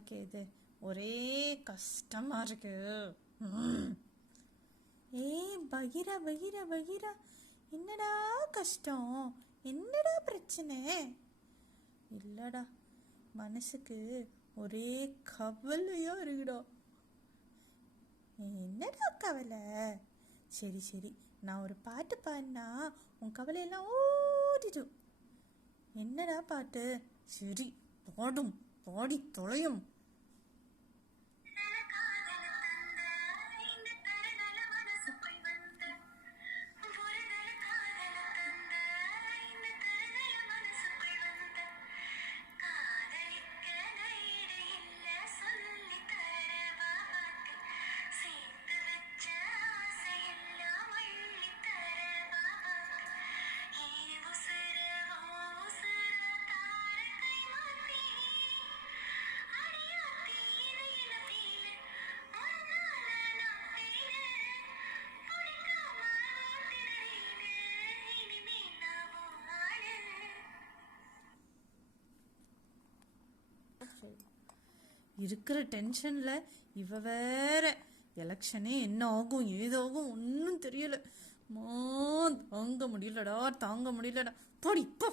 வாழ்க்கை இது? ஒரே கஷ்டமா இருக்கு. பகீரா பகீரா பகீரா, என்னடா கஷ்டம், என்னடா பிரச்சனை? இல்லடா, மனசுக்கு ஒரே கவலையா இருக்குடா. என்னடா கவலை? சரி சரி, நான் ஒரு பாட்டு பாடினா உன் கவலையெல்லாம் ஓடிடும். என்னடா பாட்டு? சரி பாடும், பாடி தொலையும். இருக்கிற டென்ஷன்ல இவ வேற, எலெக்ஷனே என்ன ஆகும் ஏதாகும் ஒன்றும் தெரியல. தாங்க முடியலடா, தாங்க முடியலடா. போடி போ.